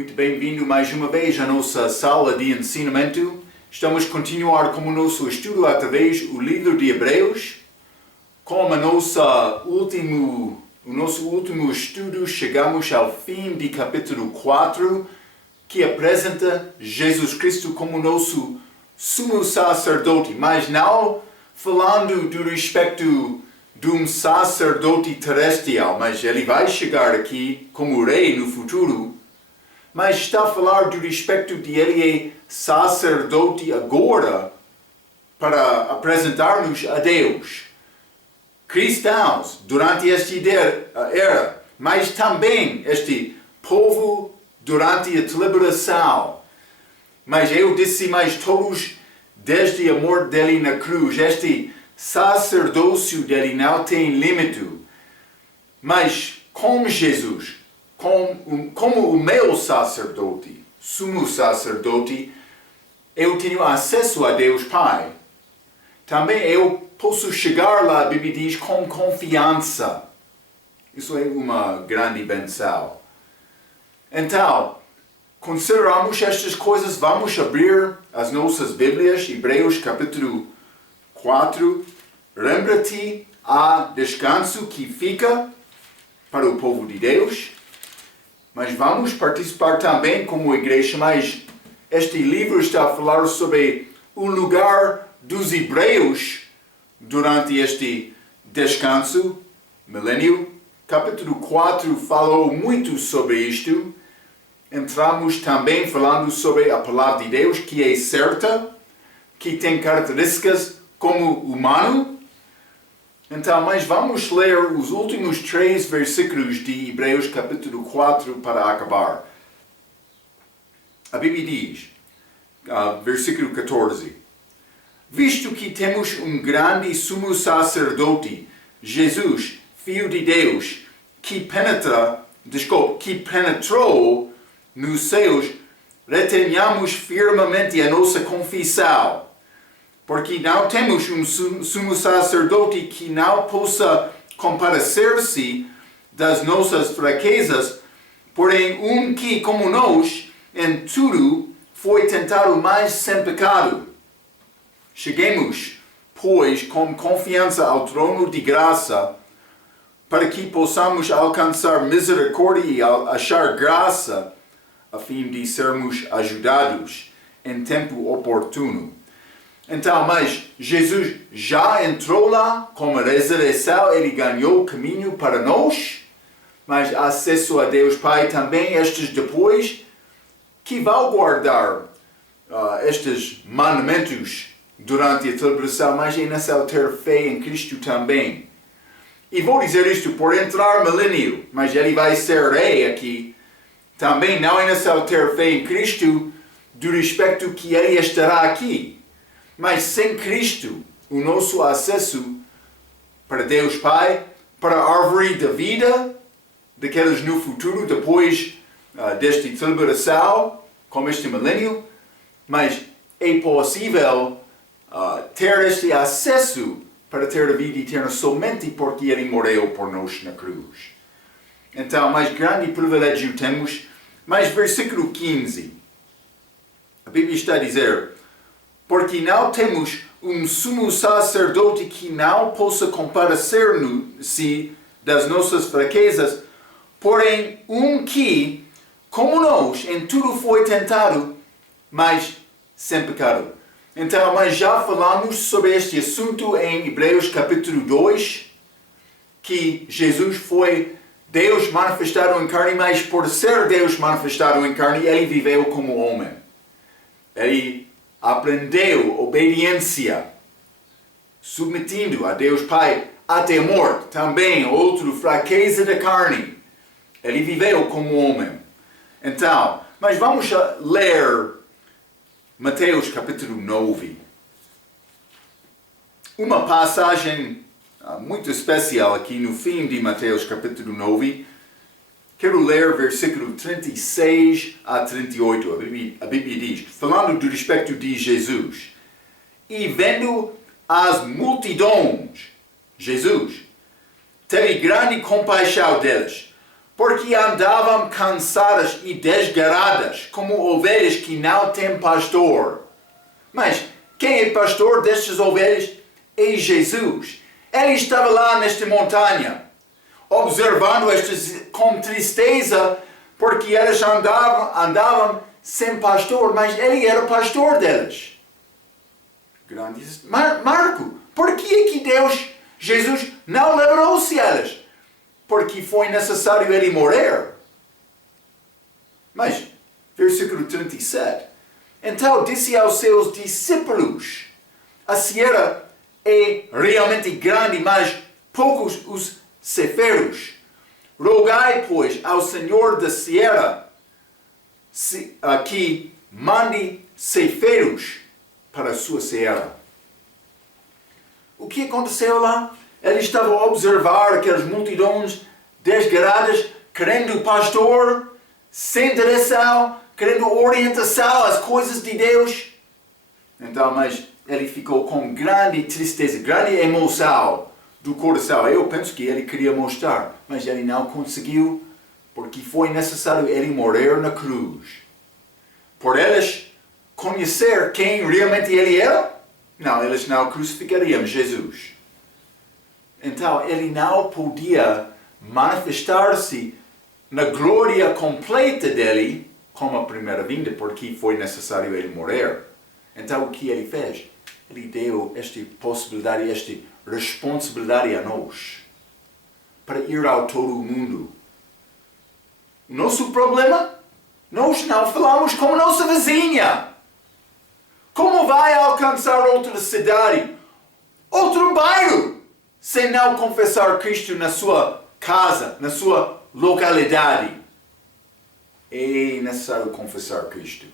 Muito bem-vindo mais uma vez à nossa sala de ensinamento. Estamos a continuar com o nosso estudo através do livro de Hebreus. Com o nosso último estudo, chegamos ao fim de capítulo 4, que apresenta Jesus Cristo como nosso sumo sacerdote, mas não falando do respeito de um sacerdote terrestrial, mas ele vai chegar aqui como rei no futuro, mas está a falar do respeito de ele é sacerdote agora para apresentar-nos a Deus. Cristãos, durante esta era, mas também este povo durante a deliberação. Mas eu disse mais todos, desde a morte dele na cruz, este sacerdócio dele não tem limite. Mas como Jesus, como o meu sacerdote, sumo sacerdote, eu tenho acesso a Deus Pai. Também eu posso chegar lá, a Bíblia diz, com confiança. Isso é uma grande bênção. Então, consideramos estas coisas, vamos abrir as nossas Bíblias, Hebreus capítulo 4. Lembra-te, há descanso que fica para o povo de Deus, mas vamos participar também como igreja, mas este livro está a falar sobre o lugar dos hebreus durante este descanso, milênio. Capítulo 4 falou muito sobre isto. Entramos também falando sobre a palavra de Deus, que é certa, que tem características como humano. Então, mas vamos ler os últimos 3 versículos de Hebreus capítulo 4 para acabar. A Bíblia diz, versículo 14, visto que temos um grande sumo sacerdote, Jesus, Filho de Deus, que penetrou nos céus, retenhamos firmemente a nossa confissão. Porque não temos um sumo sacerdote que não possa compadecer-se das nossas fraquezas, porém que, como nós, em tudo foi tentado, mas sem pecado. Cheguemos, pois, com confiança ao trono de graça, para que possamos alcançar misericórdia e achar graça, a fim de sermos ajudados em tempo oportuno. Então, mas Jesus já entrou lá, com a ressurreição, ele ganhou o caminho para nós, mas acesso a Deus Pai também, estes depois, que vão guardar estes mandamentos durante a tribulação, mas é necessário ter fé em Cristo também. E vou dizer isto por entrar milênio, mas ele vai ser rei aqui. Também não é necessário ter fé em Cristo do respeito que ele estará aqui. Mas sem Cristo, o nosso acesso para Deus Pai, para a árvore da vida, daqueles no futuro, depois desta tribulação, como este milênio, mas é possível ter este acesso para ter a vida eterna somente porque ele morreu por nós na cruz. Então, mais grande privilégio temos. Mas versículo 15, a Bíblia está a dizer, porque não temos um sumo sacerdote que não possa compadecer-se das nossas fraquezas, porém que, como nós, em tudo foi tentado, mas sem pecado. Então, mas já falamos sobre este assunto em Hebreus capítulo 2, que Jesus foi Deus manifestado em carne, mas por ser Deus manifestado em carne, ele viveu como homem. Ele aprendeu obediência, submetindo a Deus Pai até a morte. Também, outra fraqueza da carne. Ele viveu como homem. Então, mas vamos ler Mateus capítulo 9. Uma passagem muito especial aqui no fim de Mateus capítulo 9. Quero ler versículo 36 a 38. A Bíblia diz, falando do respeito de Jesus. E vendo as multidões, Jesus teve grande compaixão deles, porque andavam cansadas e desgaradas, como ovelhas que não têm pastor. Mas quem é pastor destas ovelhas? É Jesus. Ele estava lá nesta montanha, observando estas com tristeza, porque elas andavam sem pastor, mas ele era o pastor delas. Marco, por que é que Jesus não livrou-se elas? Porque foi necessário ele morrer. Mas, versículo 37. Então disse aos seus discípulos: a seara é realmente grande, mas poucos os ceifeiros. Rogai, pois, ao Senhor da seara que mande ceifeiros para a sua seara. O que aconteceu lá? Ele estava a observar aquelas multidões desgaradas, querendo pastor, sem direção, querendo orientação às coisas de Deus. Então, mas ele ficou com grande tristeza, grande emoção do coração. Eu penso que ele queria mostrar, mas ele não conseguiu, porque foi necessário ele morrer na cruz. Por eles conhecer quem realmente ele era, não, eles não crucificariam Jesus. Então, ele não podia manifestar-se na glória completa dele como a primeira vinda, porque foi necessário ele morrer. Então, o que ele fez? Ele deu esta possibilidade, esta responsabilidade a nós, para ir ao todo o mundo. Nosso problema? Nós não falamos como nossa vizinha. Como vai alcançar outra cidade, outro bairro, sem não confessar Cristo na sua casa, na sua localidade? É necessário confessar Cristo.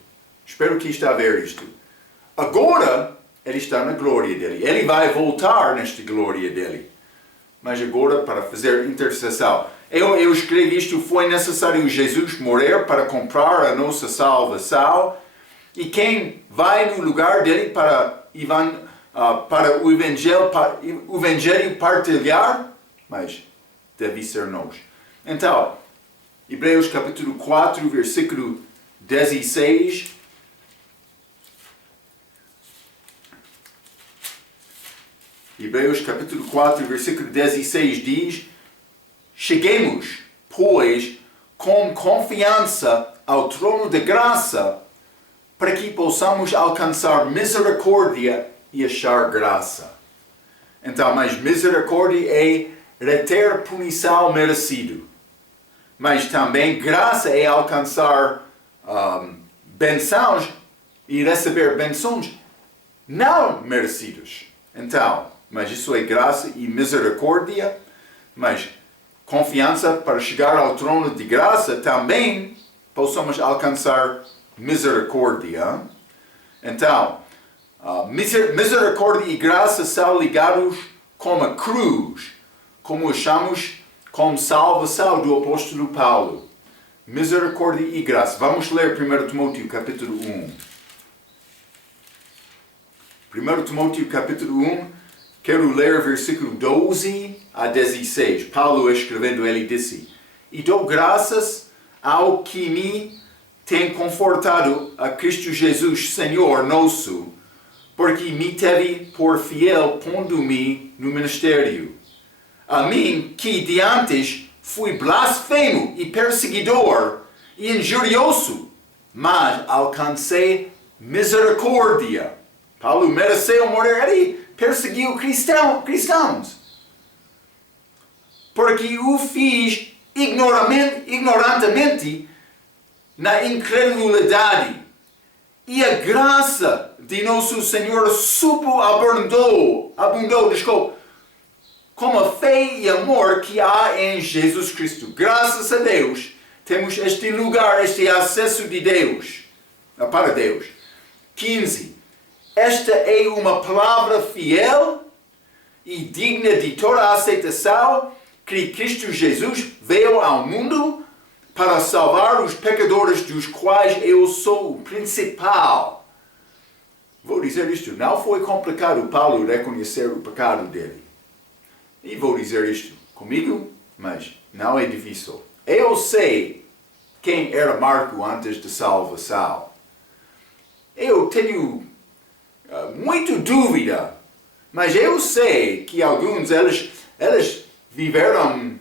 Espero que está a ver isto. Agora, ele está na glória dele. Ele vai voltar nesta glória dele. Mas agora, para fazer intercessão. Eu escrevi isto, foi necessário Jesus morrer para comprar a nossa salvação. E quem vai no lugar dele para o Evangelho partilhar? Mas deve ser nós. Então, Hebreus capítulo 4, versículo 16. Hebreus capítulo 4, versículo 16 diz: cheguemos, pois, com confiança ao trono da graça, para que possamos alcançar misericórdia e achar graça. Então, mas misericórdia é reter punição merecido. Mas também graça é alcançar benções e receber benções não merecidas. Então, mas isso é graça e misericórdia, mas confiança para chegar ao trono de graça também possamos alcançar misericórdia. Então, misericórdia e graça são ligados com a cruz, como achamos como salvação do apóstolo Paulo. Misericórdia e graça. Vamos ler 1 Timóteo capítulo 1. 1 Timóteo capítulo 1, quero ler versículo 12 a 16. Paulo escrevendo, ele disse: e dou graças ao que me tem confortado a Cristo Jesus, Senhor nosso, porque me teve por fiel pondo-me no ministério. A mim, que de antes fui blasfemo e perseguidor e injurioso, mas alcancei misericórdia. Paulo mereceu morrer, ele perseguiu cristãos. Porque o fiz ignorantemente na incredulidade. E a graça de nosso Senhor abundou, com a fé e amor que há em Jesus Cristo. Graças a Deus, temos este lugar, este acesso de Deus, para Deus. 15. Esta é uma palavra fiel e digna de toda a aceitação, que Cristo Jesus veio ao mundo para salvar os pecadores, dos quais eu sou o principal. Vou dizer isto, não foi complicado Paulo reconhecer o pecado dele. E vou dizer isto comigo, mas não é difícil. eu sei quem era Marco antes da salvação. Eu tenho muita dúvida, mas eu sei que alguns eles viveram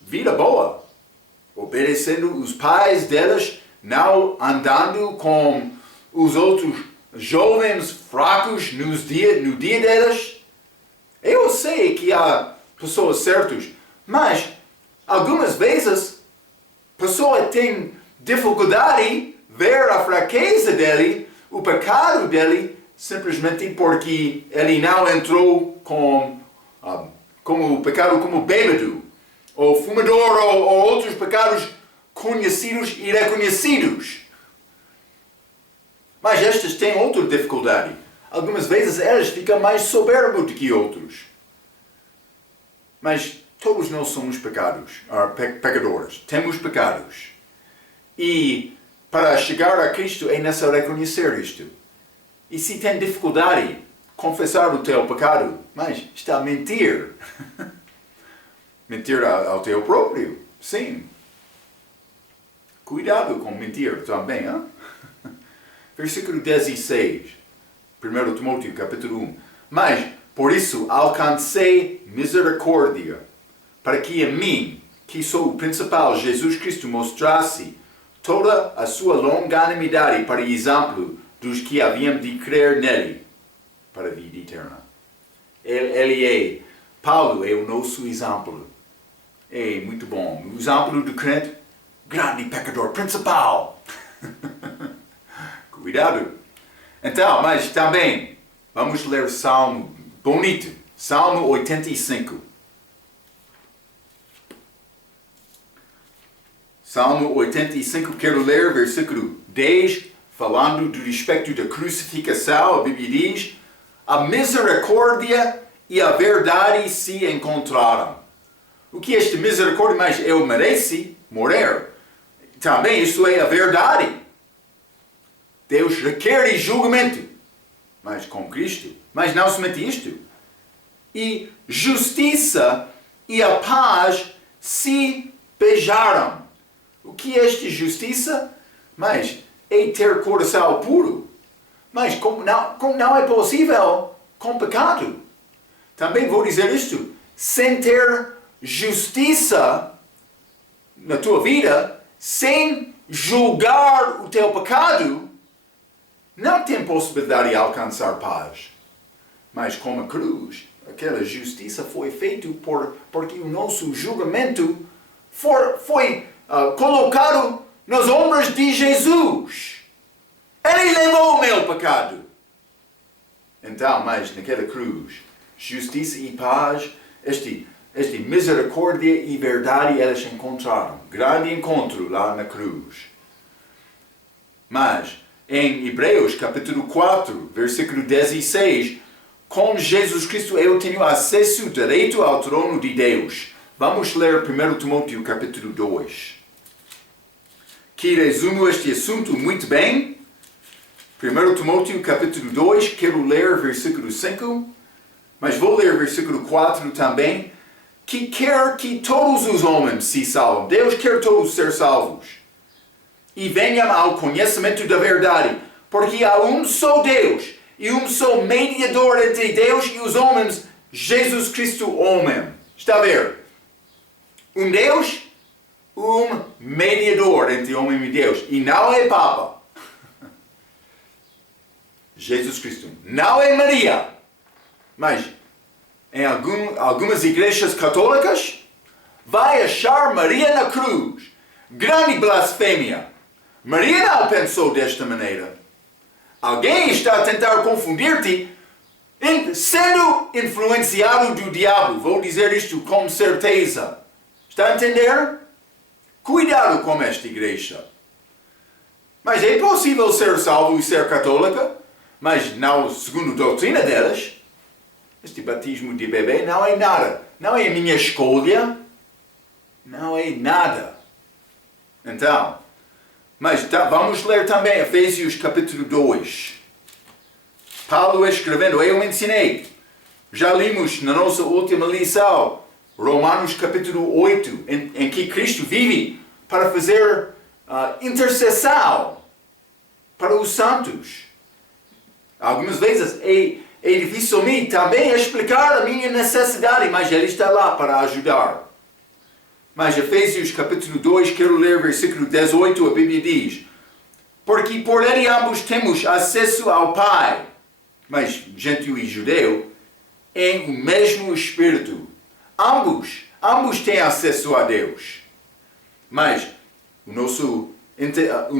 vida boa, obedecendo os pais deles, não andando com os outros jovens fracos no dia deles. Eu sei que há pessoas certas, mas algumas vezes a pessoa tem dificuldade de ver a fraqueza dele, o pecado dele, simplesmente porque ele não entrou como pecado como bêbado, ou fumador, ou outros pecados conhecidos e reconhecidos. Mas estes têm outra dificuldade. Algumas vezes eles ficam mais soberbos do que outros. Mas todos nós somos pecadores. Temos pecados. E para chegar a Cristo é necessário reconhecer isto. E se tem dificuldade, confessar o teu pecado, mas está a mentir. Mentir ao teu próprio, sim. Cuidado com mentir também, hein? Versículo 16, 1 Timóteo capítulo 1. Mas, por isso, alcancei misericórdia, para que a mim, que sou o principal, Jesus Cristo, mostrasse toda a sua longanimidade para exemplo dos que haviam de crer nele, para a vida eterna. Paulo é o nosso exemplo. É muito bom. O exemplo do crente, grande pecador principal. Cuidado. Então, mas também, vamos ler Salmo bonito. Salmo 85. Salmo 85, quero ler versículo 10, falando do respeito da crucificação. A Bíblia diz: a misericórdia e a verdade se encontraram. O que é esta misericórdia? Mas eu mereci morrer. Também isto é a verdade. Deus requer julgamento, mas com Cristo. Mas não somente isto. E justiça e a paz se beijaram. O que é esta justiça? Mas é ter coração puro. Mas não é possível com pecado. Também vou dizer isto. Sem ter justiça na tua vida, sem julgar o teu pecado, não tem possibilidade de alcançar paz. Mas com a cruz, aquela justiça foi feita porque o nosso julgamento foi colocado nos ombros de Jesus. Ele levou o meu pecado. Então, mas naquela cruz, justiça e paz, este misericórdia e verdade eles encontraram. Grande encontro lá na cruz. Mas em Hebreus capítulo 4, versículo 16, com Jesus Cristo eu tenho acesso direito ao trono de Deus. Vamos ler 1 Timóteo capítulo 2, que resume este assunto muito bem. 1 Timóteo capítulo 2, quero ler versículo 5, mas vou ler versículo 4 também, que quer que todos os homens se salvem. Deus quer todos ser salvos e venham ao conhecimento da verdade, porque há um só Deus e um só mediador entre Deus e os homens, Jesus Cristo, homem. Está a ver? Um Deus, um mediador entre homem e Deus. E não é Papa. Jesus Cristo. Não é Maria. Mas em algumas igrejas católicas, vai achar Maria na cruz. Grande blasfêmia. Maria não pensou desta maneira. Alguém está a tentar confundir-te, sendo influenciado do diabo. Vou dizer isto com certeza. Está a entender? Cuidado com esta igreja. Mas é possível ser salvo e ser católica, mas não segundo a doutrina delas. Este batismo de bebê não é nada. Não é a minha escolha. Não é nada. Então, mas vamos ler também Efésios capítulo 2. Paulo escrevendo, eu ensinei. Já limos na nossa última lição, Romanos capítulo 8, em que Cristo vive para fazer intercessão para os santos. Algumas vezes é difícil para mim também explicar a minha necessidade, mas Ele está lá para ajudar. Mas Efésios capítulo 2, quero ler versículo 18, a Bíblia diz: porque por Ele ambos temos acesso ao Pai, mas gentil e judeu, em o mesmo Espírito. Ambos têm acesso a Deus. Mas o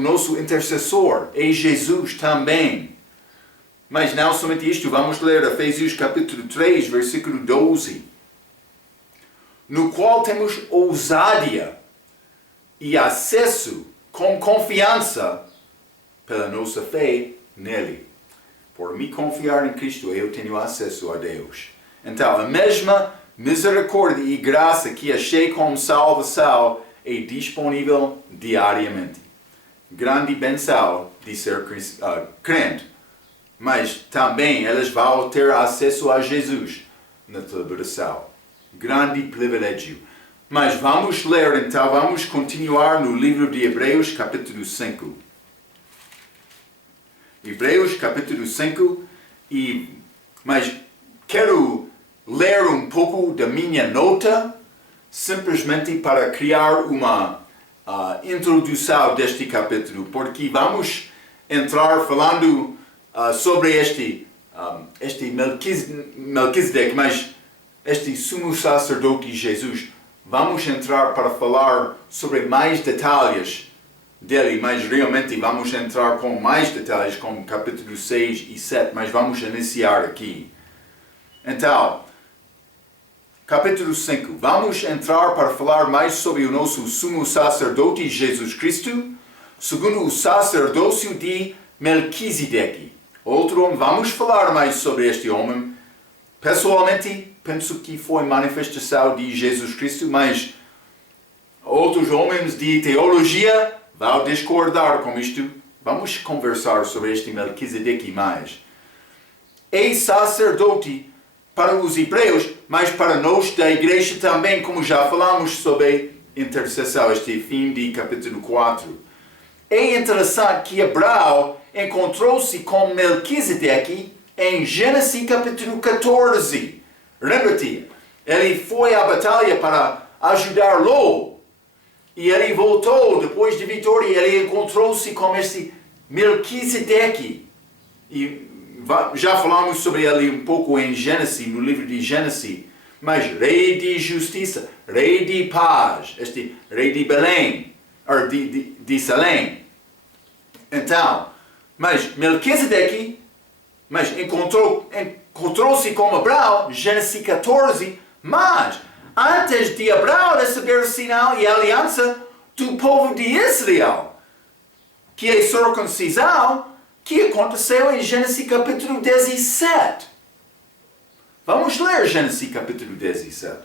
nosso intercessor é Jesus também. Mas não somente isto, vamos ler Efésios capítulo 3, versículo 12. No qual temos ousadia e acesso com confiança pela nossa fé nele. Por me confiar em Cristo, eu tenho acesso a Deus. Então, a mesma misericórdia e graça que achei como salvação é disponível diariamente. Grande benção de ser crente. Mas também elas vão ter acesso a Jesus na liberação. Grande privilégio. Mas vamos ler então, vamos continuar no livro de Hebreus, capítulo 5. Hebreus, capítulo 5. Mas quero ler um pouco da minha nota, simplesmente para criar uma introdução deste capítulo, porque vamos entrar falando sobre este Melquisedeque, mas este sumo sacerdote Jesus. Vamos entrar para falar sobre mais detalhes dele, mas realmente vamos entrar com mais detalhes com capítulo 6 e 7, mas vamos iniciar aqui. Então, capítulo 5. Vamos entrar para falar mais sobre o nosso sumo sacerdote Jesus Cristo, segundo o sacerdócio de Melquisedeque. Outro homem, vamos falar mais sobre este homem. Pessoalmente, penso que foi manifestação de Jesus Cristo, mas outros homens de teologia vão discordar com isto. Vamos conversar sobre este Melquisedeque mais. É sacerdote para os hebreus, mas para nós da igreja também, como já falamos sobre intercessão, este fim de capítulo 4. É interessante que Abraão encontrou-se com Melquisedeque em Gênesis capítulo 14. Lembra-te, ele foi à batalha para ajudar Ló. E ele voltou depois de vitória e ele encontrou-se com este Melquisedeque. E já falamos sobre ele um pouco em Gênesis, no livro de Gênesis. Mas rei de justiça, rei de paz, este rei de Belém, ou de Salém. Então, mas Melquisedeque, encontrou-se com Abraão, Gênesis 14, mas antes de Abraão receber o sinal e a aliança do povo de Israel, que é circuncisão, que aconteceu em Gênesis capítulo 17. Vamos ler Gênesis capítulo 17.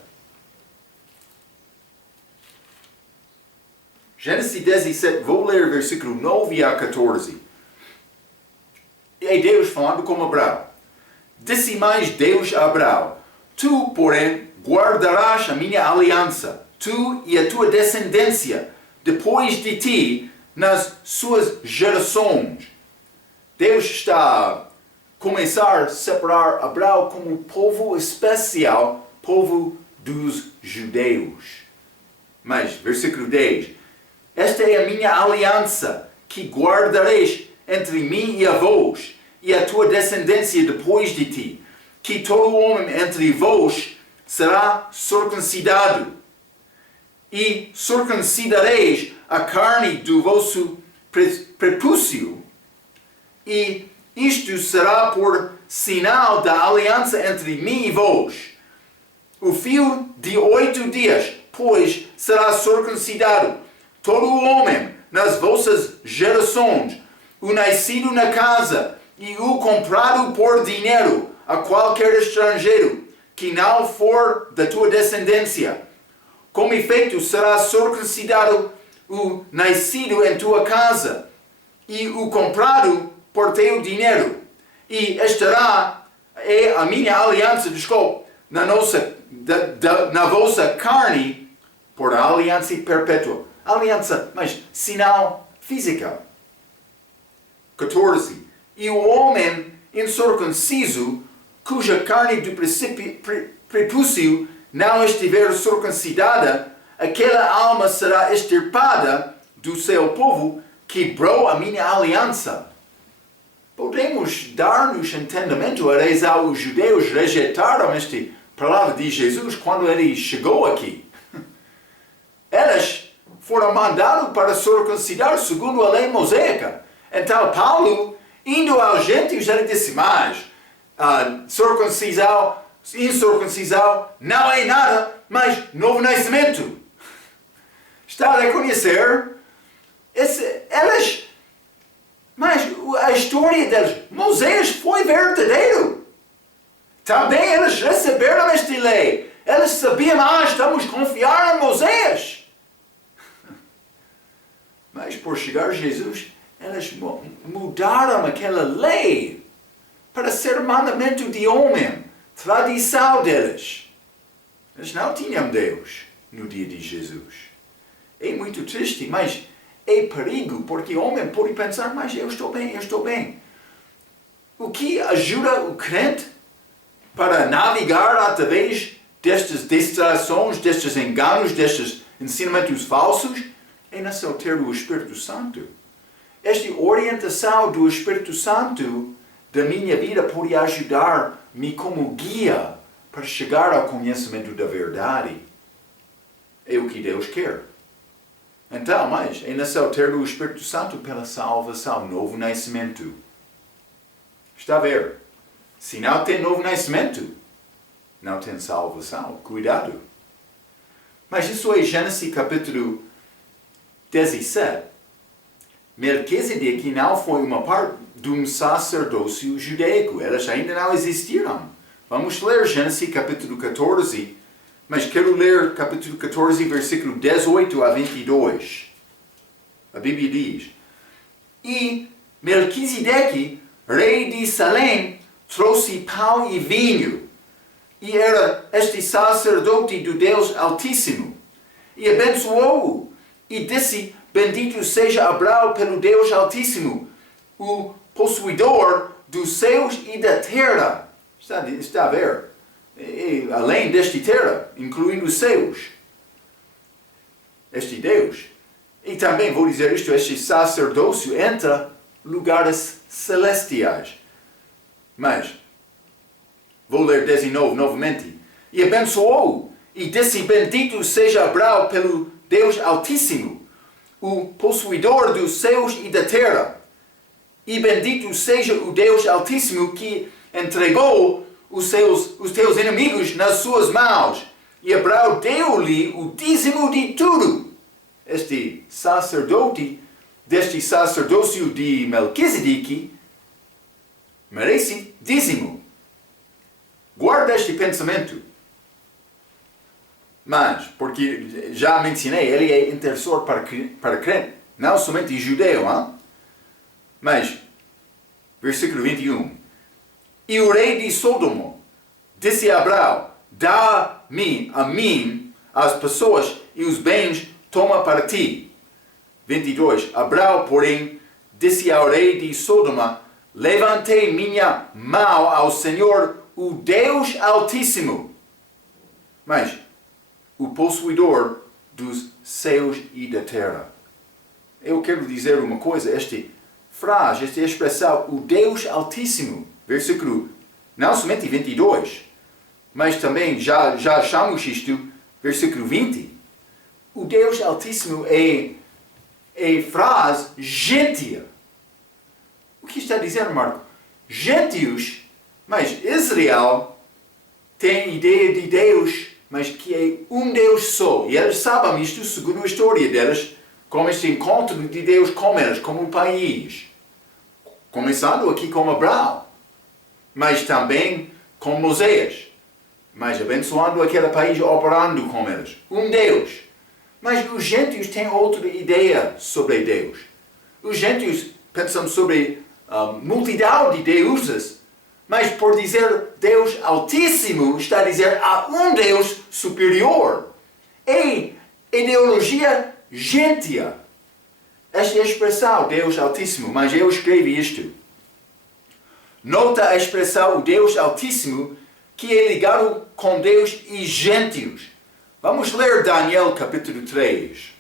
Gênesis 17, vou ler versículo 9 a 14. É Deus falando com Abraão. Disse mais Deus a Abraão: tu, porém, guardarás a minha aliança, tu e a tua descendência, depois de ti, nas suas gerações. Deus está a começar a separar Abraão como povo especial, povo dos judeus. Mas, versículo 10. Esta é a minha aliança, que guardareis entre mim e a vós, e a tua descendência depois de ti, que todo homem entre vós será circuncidado, e circuncidareis a carne do vosso prepúcio, e isto será por sinal da aliança entre mim e vós. O fio de 8 dias, pois, será circuncidado todo homem nas vossas gerações, o nascido na casa e o comprado por dinheiro a qualquer estrangeiro que não for da tua descendência. Com efeito, será circuncidado o nascido em tua casa e o comprado por teu dinheiro. E estará a minha aliança, na vossa carne por aliança perpétua. aliança, mas sinal física. 14. E o homem incircunciso, cuja carne do prepúcio não estiver circuncidada, aquela alma será extirpada do seu povo, quebrou a minha aliança. Podemos dar-nos entendimento a razão os judeus rejeitaram esta palavra de Jesus quando ele chegou aqui. Eles foram mandados para circuncidar segundo a lei mosaica. Então Paulo, indo aos gentios, ele disse, mas circuncisão, incircuncisão não é nada, mas novo nascimento. Está a reconhecer? Mas a história deles, Moisés foi verdadeiro. Também eles receberam esta lei. Eles sabiam, estamos a confiar em Moisés. Mas por chegar a Jesus, eles mudaram aquela lei para ser mandamento de homem, tradição deles. Eles não tinham Deus no dia de Jesus. É muito triste, mas é perigo, porque o homem pode pensar, mas eu estou bem. O que ajuda o crente para navegar através destas distrações, destes enganos, destes ensinamentos falsos, é não ter o Espírito Santo. Esta orientação do Espírito Santo da minha vida pode ajudar-me como guia para chegar ao conhecimento da verdade. É o que Deus quer. Então, mas é necessário ter o Espírito Santo pela salvação, novo nascimento. Está a ver? Se não tem novo nascimento, não tem salvação. Cuidado. Mas isso é Gênesis capítulo 17. Melquisedeque não foi uma parte de um sacerdócio judaico. Elas ainda não existiram. Vamos ler Gênesis capítulo 14. Mas quero ler capítulo 14, versículo 18 a 22. A Bíblia diz: E Melquisedeque, rei de Salém, trouxe pão e vinho. E era este sacerdote do Deus Altíssimo. E abençoou-o. E disse: Bendito seja Abraão pelo Deus Altíssimo, o possuidor dos céus e da terra. Está a ver? E, além desta terra, incluindo os céus. Este Deus. E também vou dizer isto, este sacerdócio entra lugares celestiais. Mas, vou ler 19 novamente. E abençoou, e disse: Bendito seja Abraão pelo Deus Altíssimo, o possuidor dos céus e da terra. E bendito seja o Deus Altíssimo que entregou os teus inimigos nas suas mãos. E Abraão deu-lhe o dízimo de tudo. Este sacerdote, deste sacerdócio de Melquisedeque, merece dízimo. Guarda este pensamento. Mas, porque já mencionei, ele é intercessor para crente, não somente judeu, hein? Mas, versículo 21. E o rei de Sodoma disse a Abraão: Dá-me a mim as pessoas e os bens, toma para ti. 22. Abraão, porém, disse ao rei de Sodoma: Levantei minha mão ao Senhor, o Deus Altíssimo, mas o possuidor dos céus e da terra. Eu quero dizer uma coisa, esta frase, esta expressão, o Deus Altíssimo, versículo, não somente 22, mas também já achamos isto, versículo 20. O Deus Altíssimo é frase gentil. O que está dizendo, Marco? Gentios, mas Israel tem ideia de Deus, mas que é um Deus só. E eles sabem isto segundo a história deles, como este encontro de Deus com eles, como um país. Começando aqui com Abraão, mas também com Moisés, mas abençoando aquele país, operando com eles. Um Deus. Mas os gentios têm outra ideia sobre Deus. Os gentios pensam sobre a multidão de deuses, mas por dizer Deus Altíssimo, está a dizer há um Deus superior. É ideologia gentia. Esta é a expressão Deus Altíssimo, mas eu escrevi isto. Nota a expressão o Deus Altíssimo, que é ligado com Deus e gentios. Vamos ler Daniel capítulo 3.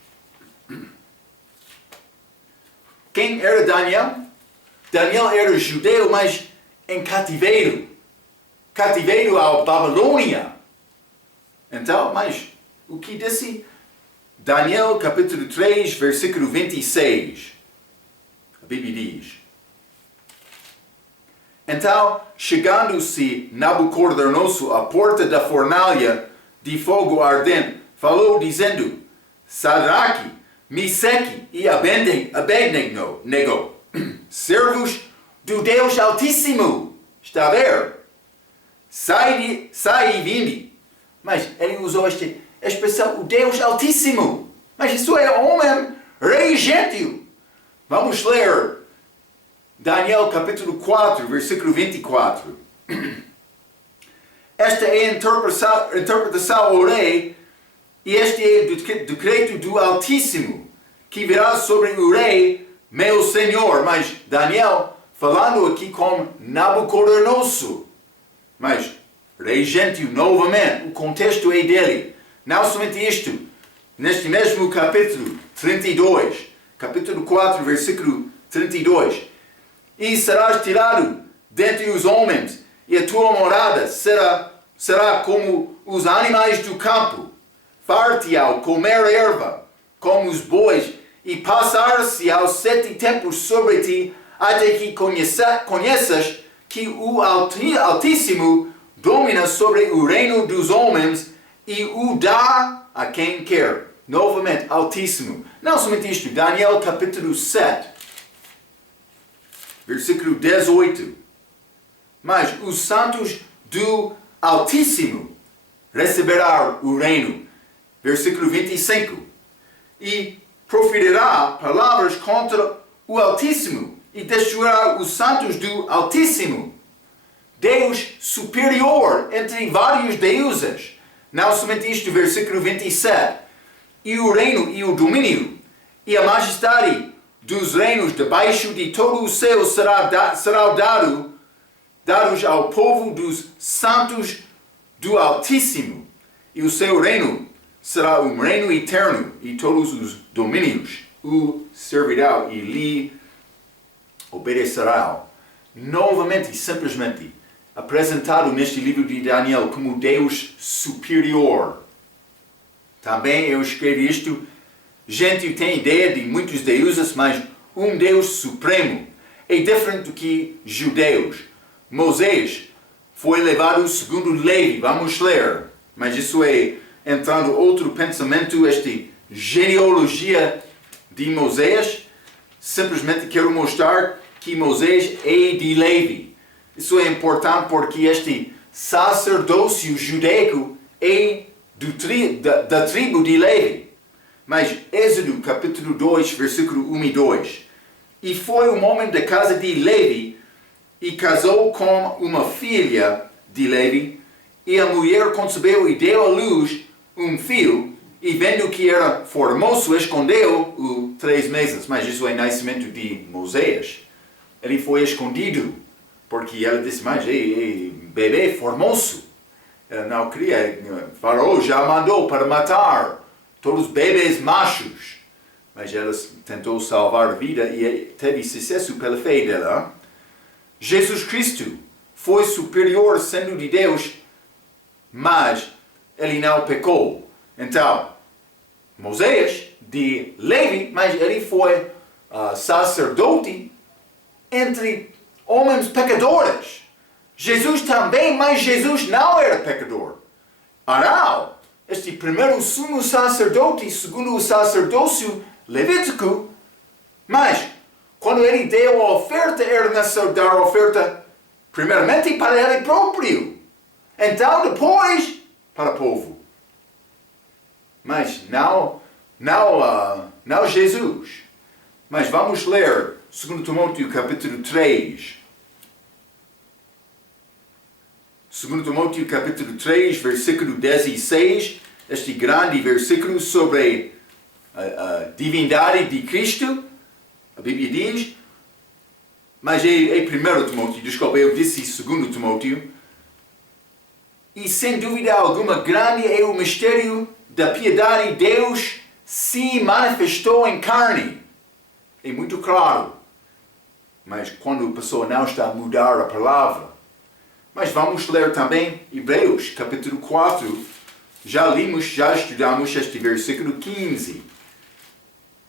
Quem era Daniel? Daniel era judeu, mas em cativeiro. Cativeiro à Babilônia. Então, mas o que disse? Daniel capítulo 3, versículo 26. A Bíblia diz: Então, chegando-se Nabucodonosor à porta da fornalha de fogo ardente, falou dizendo: Sadraque, Meseque e Abednego, servos do Deus Altíssimo. Está a ver? Sai e vinde. Mas ele usou esta expressão, o Deus Altíssimo. Mas isso é homem, rei gentio. Vamos ler Daniel capítulo 4, versículo 24. Esta é a interpretação ao rei, e este é o decreto do Altíssimo, que virá sobre o rei, meu senhor. Mas Daniel falando aqui com Nabucodonosor. Mas rei gentio, novamente, o contexto é dele. Não somente isto, neste mesmo capítulo 32, capítulo 4, versículo 32. E serás tirado dentre os homens, e a tua morada será como os animais do campo. Far-te-ão comer erva, como os bois, e passar-se-ão 7 tempos sobre ti, até que conheças que o Altíssimo domina sobre o reino dos homens e o dá a quem quer. Novamente, Altíssimo. Não somente isto, Daniel capítulo 7, versículo 18. Mas os santos do Altíssimo receberão o reino. Versículo 25. E proferirá palavras contra o Altíssimo e destruirá os santos do Altíssimo. Deus superior entre vários deuses. Não somente isto, versículo 27. E o reino e o domínio e a majestade dos reinos debaixo de todo o céu será dados ao povo dos santos do Altíssimo. E o seu reino será um reino eterno, e todos os domínios o servirão e lhe obedecerão. Novamente e simplesmente apresentado neste livro de Daniel como Deus superior. Também eu escrevi isto. Gente tem ideia de muitos deuses, mas um Deus supremo é diferente do que judeus. Moisés foi levado segundo lei, vamos ler. Mas isso é entrando outro pensamento, esta genealogia de Moisés. Simplesmente quero mostrar que Moisés é de Levi. Isso é importante porque este sacerdócio judaico é da tribo de Levi. Mas Êxodo capítulo 2, versículo 1 e 2. E foi um homem da casa de Levi e casou com uma filha de Levi, e a mulher concebeu e deu à luz um filho, e vendo que era formoso, escondeu-o 3 meses. Mas isso é nascimento de Moisés. Ele foi escondido, porque ela disse, mas bebê formoso. Ela não queria, Faraó já mandou para matar todos os bebês machos. Mas ela tentou salvar a vida e teve sucesso pela fé dela. Jesus Cristo foi superior sendo de Deus, mas ele não pecou. Então, Moisés de Levi, mas ele foi sacerdote entre homens pecadores. Jesus também, mas Jesus não era pecador. Arão, este primeiro sumo sacerdote, segundo o sacerdócio levítico, mas quando ele deu a oferta, ele nasceu dar a oferta primeiramente para ele próprio. Então depois para o povo. Mas não Jesus. Mas vamos ler 2 Timóteo capítulo 3. 2 Timóteo capítulo 3, versículo 16. Este grande versículo sobre a divindade de Cristo, a Bíblia diz, mas é 1 Timóteo, desculpa, eu disse 2 Timóteo, e sem dúvida alguma grande é o mistério da piedade. Deus se manifestou em carne. É muito claro. Mas quando a pessoa não está a mudar a palavra. Mas vamos ler também Hebreus, capítulo 4. Já limos, já estudamos este versículo 15.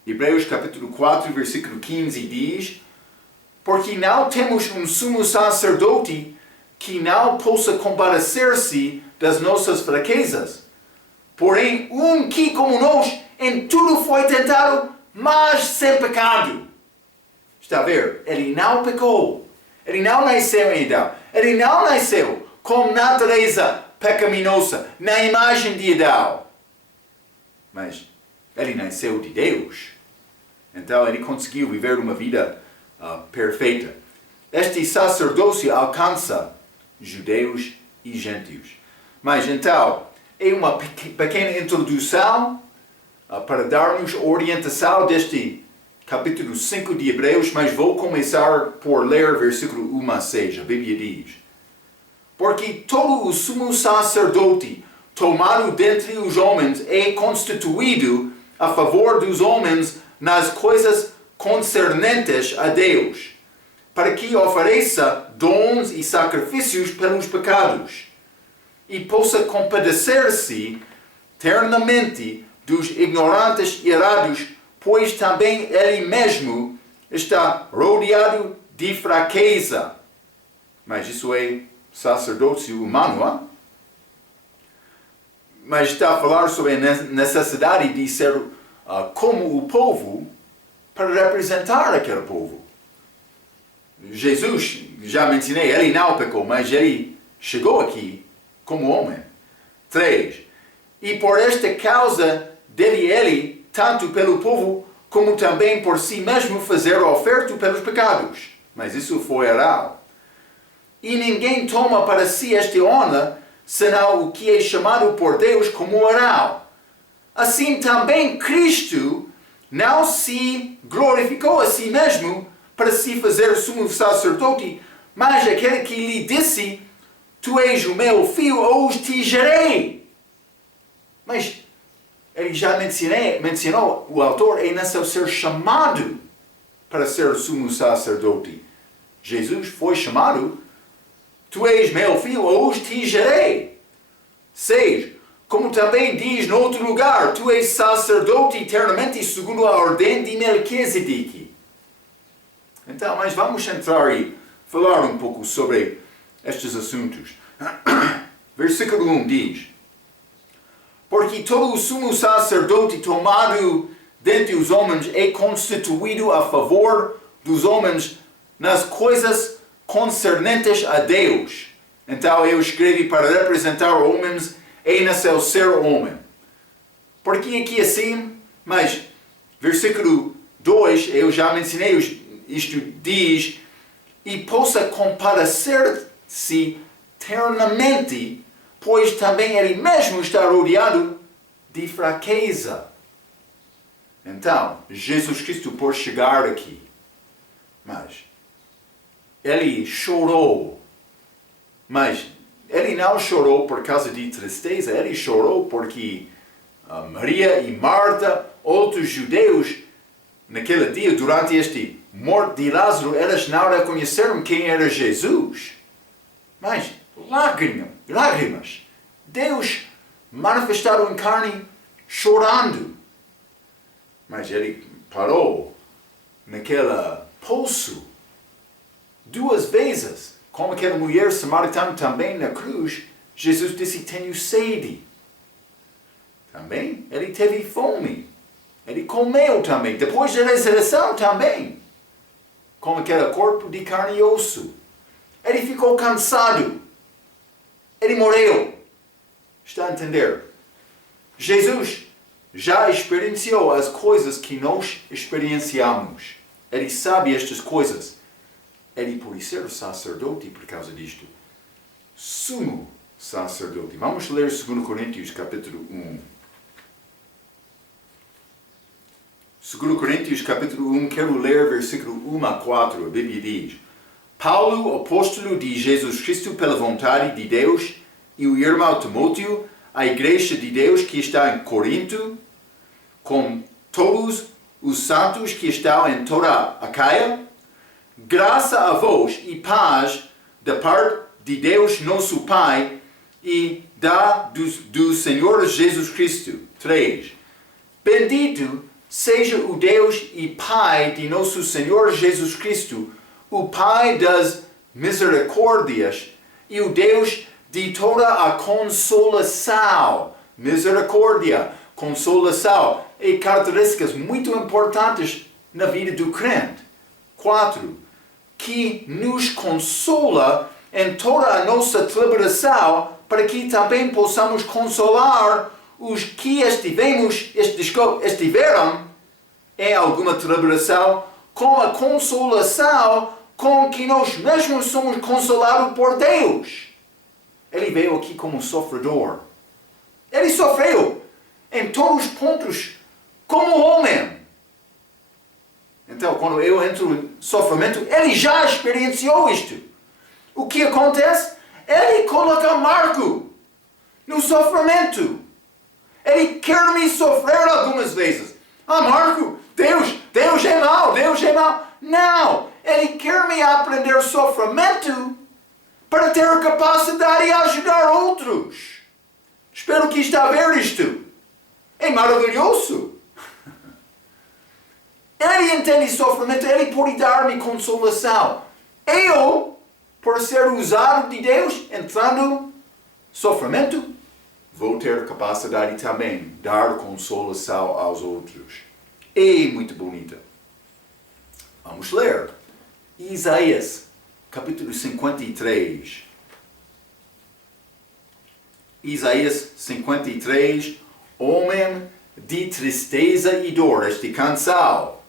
Hebreus, capítulo 4, versículo 15 diz: porque não temos um sumo sacerdote que não possa compadecer-se das nossas fraquezas. Porém, que como nós em tudo foi tentado, mas sem pecado. Está a ver? Ele não pecou. Ele não nasceu em Adão. Ele não nasceu com natureza pecaminosa, na imagem de Adão. Mas ele nasceu de Deus. Então ele conseguiu viver uma vida perfeita. Este sacerdócio alcança judeus e gentios. Mas então, é uma pequena introdução para darmos orientação deste capítulo 5 de Hebreus, mas vou começar por ler versículo 1 a 6. A Bíblia diz: porque todo o sumo sacerdote tomado dentre os homens é constituído a favor dos homens nas coisas concernentes a Deus, para que ofereça dons e sacrifícios pelos pecados, e possa compadecer-se ternamente dos ignorantes e errados, pois também ele mesmo está rodeado de fraqueza. Mas isso é sacerdócio humano, hein? Mas está a falar sobre a necessidade de ser como o povo para representar aquele povo. Jesus, já mencionei, ele não pecou, mas ele chegou aqui como homem. 3. E por esta causa deve ele, tanto pelo povo, como também por si mesmo, fazer oferta pelos pecados. Mas isso foi errado. E ninguém toma para si esta honra, senão o que é chamado por Deus como Arão. Assim também Cristo não se glorificou a si mesmo para se fazer sumo sacerdote, mas aquele que lhe disse: tu és o meu filho, hoje te gerei. Mas ele já mencionou, o autor é necessário ser chamado para ser sumo sacerdote. Jesus foi chamado: tu és meu filho, hoje te gerei. 6. Como também diz no outro lugar: tu és sacerdote eternamente segundo a ordem de Melquisedeque. Então, mas vamos entrar e falar um pouco sobre estes assuntos. Versículo 1 diz: porque todo o sumo sacerdote tomado dentre os homens é constituído a favor dos homens nas coisas concernentes a Deus. Então eu escrevi: para representar homens é necessário ser homem. Porque aqui assim, mas versículo 2, eu já mencionei, isto diz: e possa compadecer-se ternamente, pois também ele mesmo está rodeado de fraqueza. Então, Jesus Cristo, por chegar aqui, mas ele chorou. Mas ele não chorou por causa de tristeza, ele chorou porque Maria e Marta, outros judeus, naquele dia, durante este morte de Lázaro, eles não reconheceram quem era Jesus. Mas lágrimas. Deus manifestado em carne, chorando. Mas ele parou naquele poço 2 vezes. Como aquela mulher samaritana também na cruz, Jesus disse: tenho sede. Também ele teve fome. Ele comeu também. Depois da ressurreição também. Como aquele corpo de carne e osso. Ele ficou cansado. Ele morreu. Está a entender? Jesus já experienciou as coisas que nós experienciamos. Ele sabe estas coisas. Ele pode ser sacerdote por causa disto. Sumo sacerdote. Vamos ler 2 Coríntios capítulo 1. 2 Coríntios capítulo 1, quero ler versículo 1 a 4, a Bíblia diz: Paulo, apóstolo de Jesus Cristo pela vontade de Deus, e o irmão Timóteo, a igreja de Deus que está em Corinto, com todos os santos que estão em toda a Acaia, graça a vós e paz da parte de Deus nosso Pai e do Senhor Jesus Cristo. 3. Bendito seja o Deus e Pai de nosso Senhor Jesus Cristo, o Pai das misericórdias e o Deus de toda a consolação. Misericórdia, consolação, e características muito importantes na vida do crente. 4. Que nos consola em toda a nossa tribulação, para que também possamos consolar os que estiveram em alguma tribulação, com a consolação com que nós mesmos somos consolados por Deus. Ele veio aqui como sofredor. Ele sofreu em todos os pontos como homem. Então, quando eu entro em sofrimento, ele já experienciou isto. O que acontece? Ele coloca marco no sofrimento. Ele quer me sofrer algumas vezes. Marco, Deus é mau, Deus é mau. Não, ele quer me aprender sofrimento para ter a capacidade de ajudar outros. Espero que está a ver isto. É maravilhoso. Ele entende sofrimento, ele pode dar-me consolação. Eu, por ser usado de Deus, entrando no sofrimento, vou ter a capacidade também de dar consolação aos outros. É muito bonita. Vamos ler. Isaías, capítulo 53. Isaías 53, homem de tristeza e dor. Este canção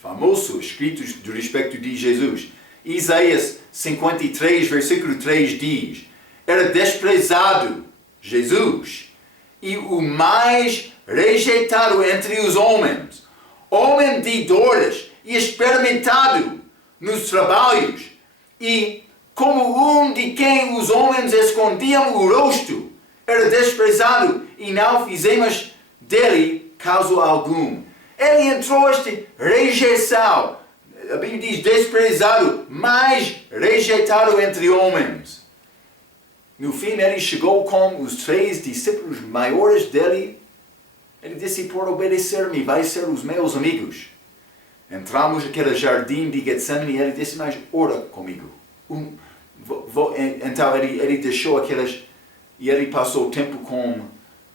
famoso, escrito do respeito de Jesus. Isaías 53, versículo 3 diz: era desprezado Jesus e o mais rejeitado entre os homens, homem de dores e experimentado nos trabalhos, e como um de quem os homens escondiam o rosto, era desprezado e não fizemos dele caso algum. Ele entrou esta rejeição. A Bíblia diz desprezado, mais rejeitado entre homens. No fim, ele chegou com os 3 discípulos maiores dele. Ele disse: por obedecer-me, vai ser os meus amigos. Entramos naquele jardim de Getsemane e ele disse: mas ora comigo. Então ele deixou aquelas, e ele passou tempo com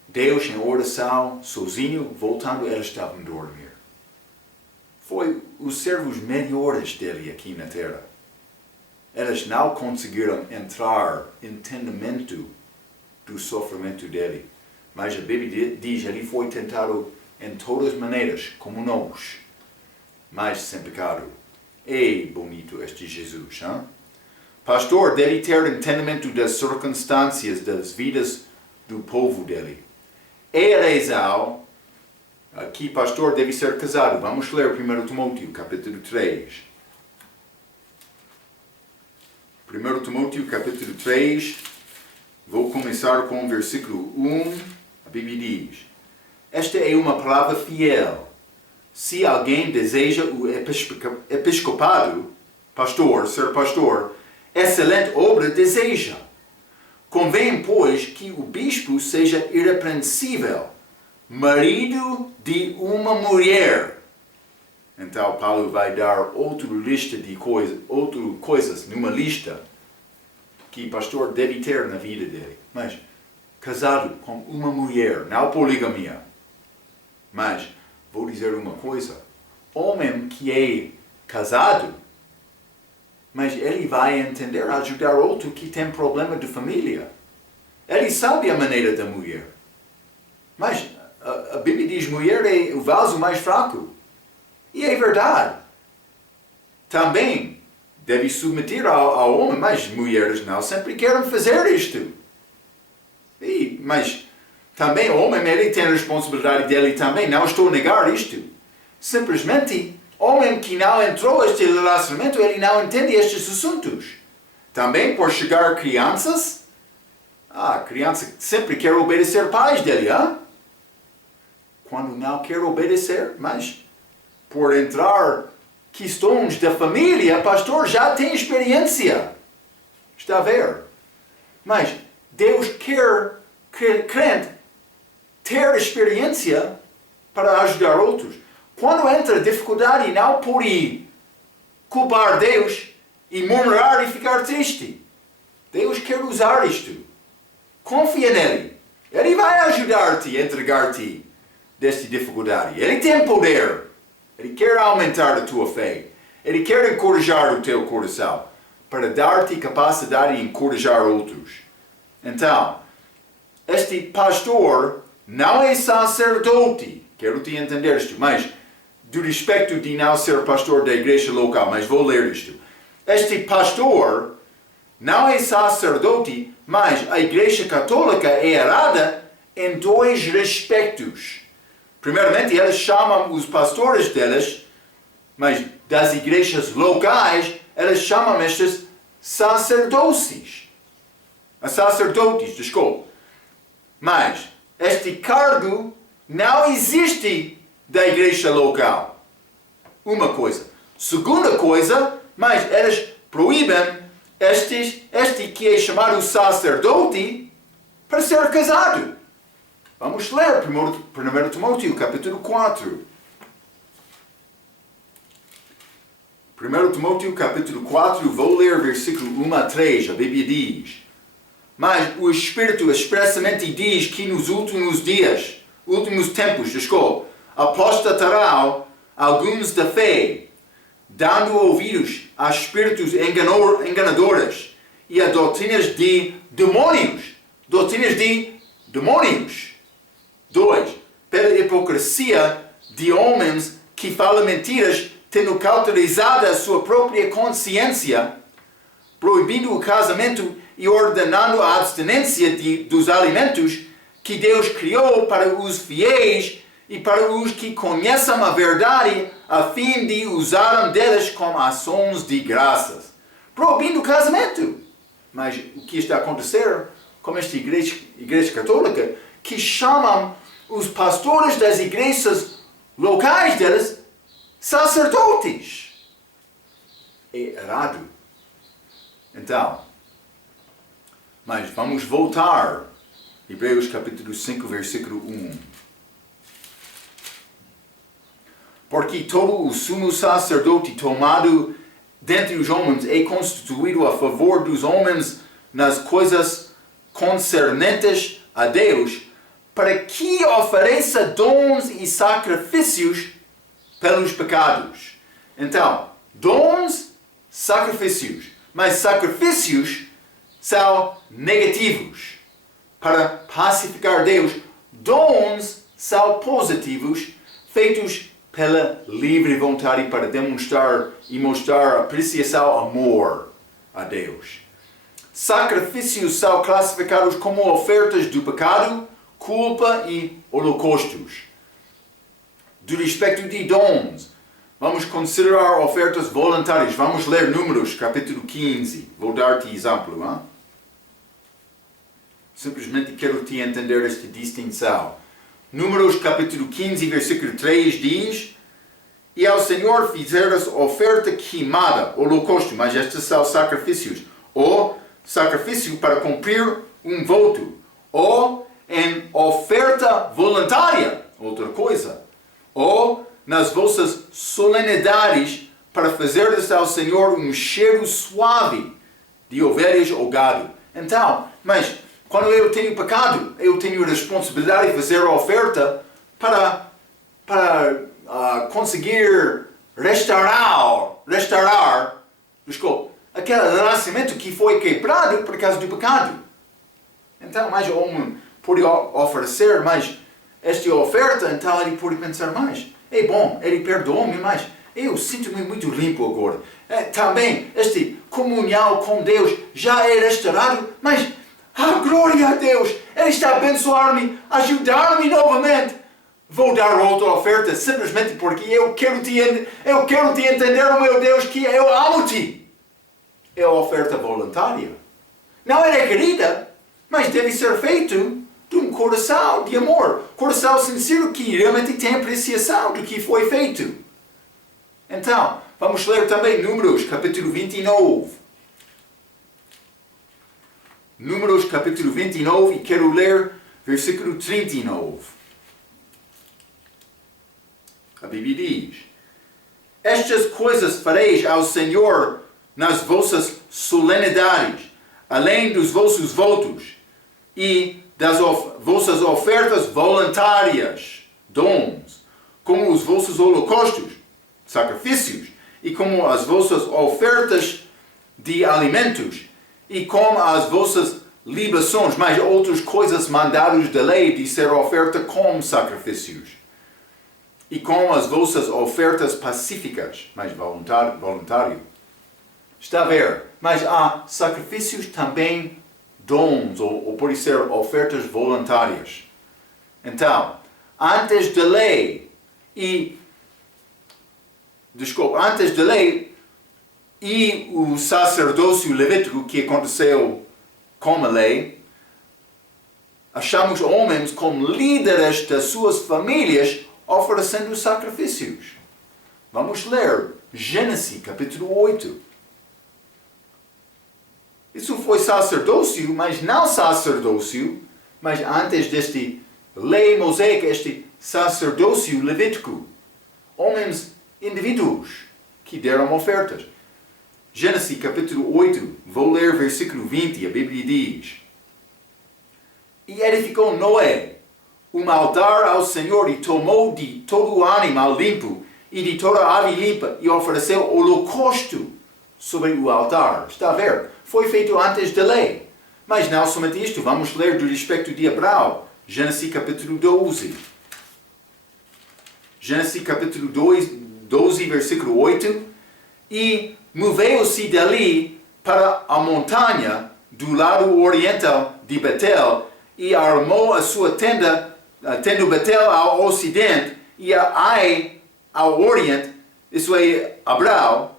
Deus em oração, sozinho. Voltando, eles estavam a dormir. Foi os servos melhores dele aqui na terra. Eles não conseguiram entrar em entendimento do sofrimento dele. Mas a Bíblia diz que ele foi tentado em todas as maneiras, como nós, mas sem pecado. É bonito este Jesus, hein? Pastor deve ter entendimento das circunstâncias das vidas do povo dele. É a razão que pastor deve ser casado. Vamos ler 1 Timóteo, capítulo 3. 1 Timóteo, capítulo 3. Vou começar com o versículo 1. A Bíblia diz: esta é uma palavra fiel. Se alguém deseja o episcopado, ser pastor, excelente obra deseja. Convém, pois, que o bispo seja irrepreensível, marido de uma mulher. Então Paulo vai dar outra lista de coisas numa lista que o pastor deve ter na vida dele. Mas casado com uma mulher, não poligamia. Mas vou dizer uma coisa: homem que é casado, mas ele vai entender, ajudar outro que tem problema de família. Ele sabe a maneira da mulher. Mas a Bíblia diz que mulher é o vaso mais fraco. E é verdade. Também deve submeter ao homem, mas mulheres não sempre querem fazer isto. Mas também o homem, ele tem a responsabilidade dele também. Não estou a negar isto. Simplesmente, homem que não entrou neste relacionamento, ele não entende estes assuntos. Também por chegar crianças, a criança sempre quer obedecer pais dele, hein? Quando não quer obedecer, mas por entrar questões da família, pastor já tem experiência. Está a ver? Mas Deus quer crente ter experiência para ajudar outros. Quando entra dificuldade, não pode culpar Deus e murmurar e ficar triste. Deus quer usar isto. Confia nele. Ele vai ajudar-te, entregar-te desta dificuldade. Ele tem poder. Ele quer aumentar a tua fé. Ele quer encorajar o teu coração para dar-te capacidade de encorajar outros. Então, este pastor não é sacerdote. Quero te entender isto, mas do respeito de não ser pastor da igreja local, mas vou ler isto. Este pastor não é sacerdote, mas a igreja católica é errada em dois respeitos. Primeiramente, eles chamam os pastores deles, mas das igrejas locais, eles chamam estes sacerdotes. Sacerdotes, desculpe. Mas este cargo não existe da igreja local. Uma coisa. Segunda coisa, mas eles proíbem este que é chamado sacerdote para ser casado. Vamos ler 1 Timóteo, capítulo 4. 1 Timóteo, capítulo 4, vou ler versículo 1 a 3, a Bíblia diz: Mas o Espírito expressamente diz que nos últimos tempos, apostatarão alguns da fé, dando ouvidos a espíritos enganadores e a doutrinas de demônios. 2. Pela hipocrisia de homens que falam mentiras, tendo cauterizado a sua própria consciência, proibindo o casamento e ordenando a abstinência dos alimentos que Deus criou para os fiéis e para os que conhecem a verdade, a fim de usarem deles como ações de graças. Proibindo o casamento. Mas o que está a acontecer com esta igreja católica, que chamam os pastores das igrejas locais deles sacerdotes. É errado. Então, mas vamos voltar. Hebreus capítulo 5, versículo 1. Porque todo o sumo sacerdote tomado dentre os homens é constituído a favor dos homens nas coisas concernentes a Deus, para que ofereça dons e sacrifícios pelos pecados. Então, dons, sacrifícios. Mas sacrifícios são negativos para pacificar Deus. Dons são positivos, feitos pela livre vontade para demonstrar e mostrar apreciação, amor a Deus. Sacrifícios são classificados como ofertas do pecado, culpa e holocaustos. Do respeito de dons, vamos considerar ofertas voluntárias. Vamos ler Números, capítulo 15. Vou dar-te exemplo. Hein? Simplesmente quero te entender esta distinção. Números, capítulo 15, versículo 3 diz: E ao Senhor fizeras oferta queimada, holocausto, mas estes são sacrifícios. Ou sacrifício para cumprir um voto. Ou em oferta voluntária, outra coisa. Ou nas vossas solenidades, para fazeres ao Senhor um cheiro suave de ovelhas ou gado. Então, mas quando eu tenho pecado, eu tenho a responsabilidade de fazer a oferta para conseguir restaurar aquele relacionamento que foi quebrado por causa do pecado. Então, mais o homem pode oferecer mais esta oferta, então ele pode pensar mais. É bom, ele perdoou-me, mas eu sinto-me muito limpo agora. Também, esta comunhão com Deus já é restaurado, mas glória a Deus! Ele está a abençoar-me, ajudar-me novamente. vou dar outra oferta simplesmente porque eu quero te entender, oh meu Deus, que eu amo-te. É a oferta voluntária. Não é requerida, mas deve ser feito de um coração de amor. Coração sincero que realmente tem apreciação do que foi feito. Então, vamos ler também Números, capítulo 29. Números, capítulo 29, e quero ler versículo 39. A Bíblia diz: estas coisas fareis ao Senhor nas vossas solenidades, além dos vossos votos e das vossas ofertas voluntárias, dons, como os vossos holocaustos, sacrifícios, e como as vossas ofertas de alimentos, e como as vossas libações, mais outras coisas mandadas da lei de ser oferta como sacrifícios, e com as vossas ofertas pacíficas, mais voluntário. Está a ver? Mas há sacrifícios também dons, ou pode ser ofertas voluntárias. Então, antes da lei e o sacerdócio levítico que aconteceu com a lei, achamos homens como líderes das suas famílias oferecendo sacrifícios. Vamos ler Gênesis capítulo 8. Isso foi sacerdócio, mas não sacerdócio, mas antes deste lei mosaica, este sacerdócio levítico. Homens, indivíduos, que deram ofertas. Gênesis capítulo 8, vou ler versículo 20, a Bíblia diz: e edificou Noé um altar ao Senhor e tomou de todo o animal limpo e de toda a ave limpa e ofereceu holocausto sobre o altar. Está a ver? Foi feito antes da lei. Mas não somente isto, vamos ler do respeito de Abraão. Gênesis capítulo 12. Gênesis capítulo 12, versículo 8. E moveu-se dali para a montanha do lado oriental de Betel e armou a sua tenda, tendo Betel ao ocidente e a Ai ao oriente, isso é, Abraão,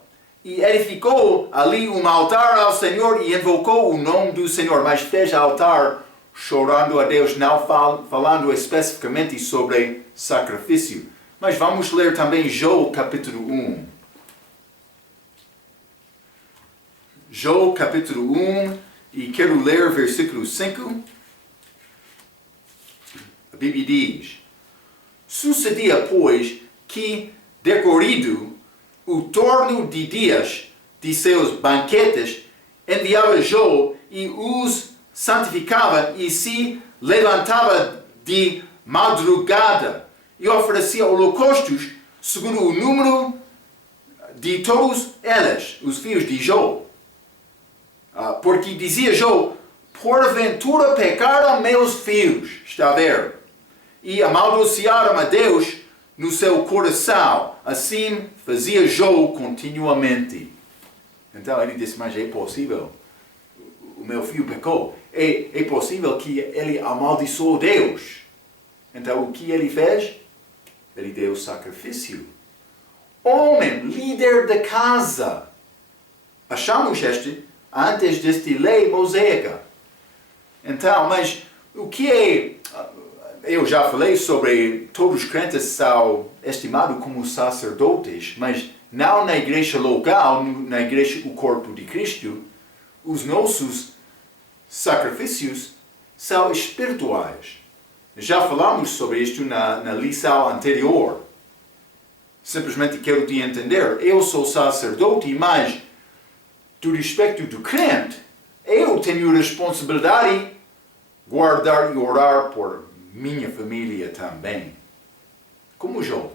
e edificou ali um altar ao Senhor e invocou o nome do Senhor, mas fez altar chorando a Deus, não falando especificamente sobre sacrifício. Mas vamos ler também Jó capítulo 1. Jó capítulo 1, e quero ler versículo 5. A Bíblia diz: sucedia, pois, que decorrido o torno de dias de seus banquetes, enviava Jó e os santificava e se levantava de madrugada e oferecia holocaustos segundo o número de todos eles, os filhos de Jó. Porque dizia Jó: porventura pecaram meus filhos, está a ver, e amaldiçoaram a Deus no seu coração. Assim fazia Jó continuamente. Então ele disse: mas é possível, o meu filho pecou, é possível que ele amaldiçoou Deus. Então o que ele fez? Ele deu sacrifício. Homem, líder da casa. Achamos este antes desta lei mosaica. Então, mas o que é... Eu já falei sobre todos os crentes são estimados como sacerdotes, mas não na igreja local, na igreja o corpo de Cristo. Os nossos sacrifícios são espirituais. Já falamos sobre isto na lição anterior. Simplesmente quero te entender. Eu sou sacerdote, mas do respeito do crente, eu tenho responsabilidade de guardar e orar por minha família também. Como Jó.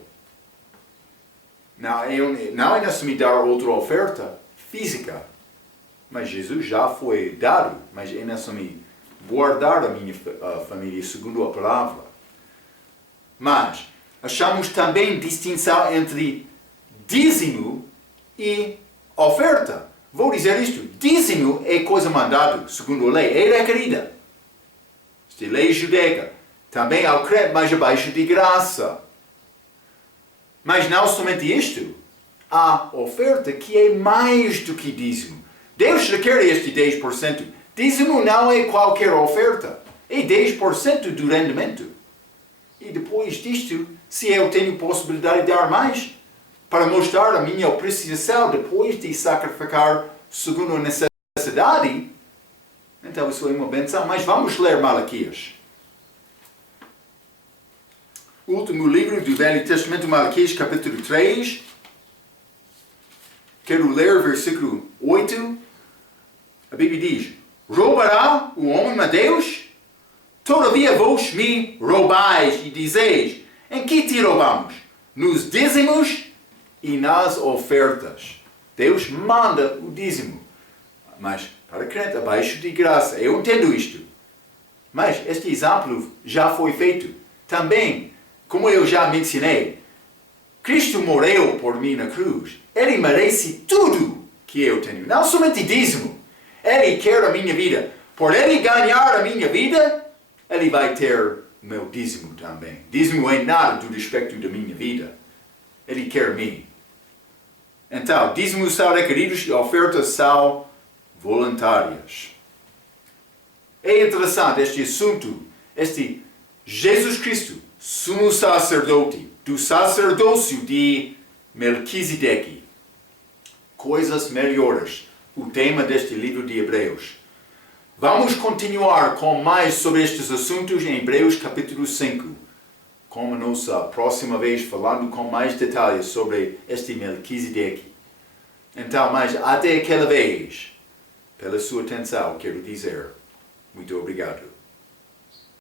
Não é necessário dar outra oferta física, mas Jesus já foi dado, mas é necessário guardar a minha família segundo a palavra. Mas achamos também distinção entre dízimo e oferta. Vou dizer isto: dízimo é coisa mandada segundo a lei, é requerida. Esta lei judaica também ao crente mais abaixo de graça. Mas não somente isto. Há oferta que é mais do que dízimo. Deus requer este 10%. Dízimo não é qualquer oferta. É 10% do rendimento. E depois disto, se eu tenho possibilidade de dar mais, para mostrar a minha apreciação depois de sacrificar segundo a necessidade, então isso é uma benção. Mas vamos ler Malaquias. O último livro do Velho Testamento, Malaquias, capítulo 3. Quero ler versículo 8. A Bíblia diz: roubará o homem a Deus? Todavia vós me roubais e dizeis: em que te roubamos? Nos dízimos e nas ofertas. Deus manda o dízimo. Mas para crente abaixo de graça. Eu entendo isto. Mas este exemplo já foi feito. Também, como eu já mencionei, Cristo morreu por mim na cruz. Ele merece tudo que eu tenho. Não somente dízimo. Ele quer a minha vida. Por ele ganhar a minha vida, ele vai ter meu dízimo também. Dízimo é nada do respeito da minha vida. Ele quer mim. Então, dízimos são requeridos e ofertas são voluntárias. É interessante este assunto. Este Jesus Cristo, sumo sacerdote, do sacerdócio de Melquisedeque. Coisas melhores. O tema deste livro de Hebreus. Vamos continuar com mais sobre estes assuntos em Hebreus capítulo 5. Como nossa próxima vez, falando com mais detalhes sobre este Melquisedeque. Então, mas até aquela vez, pela sua atenção, quero dizer muito obrigado.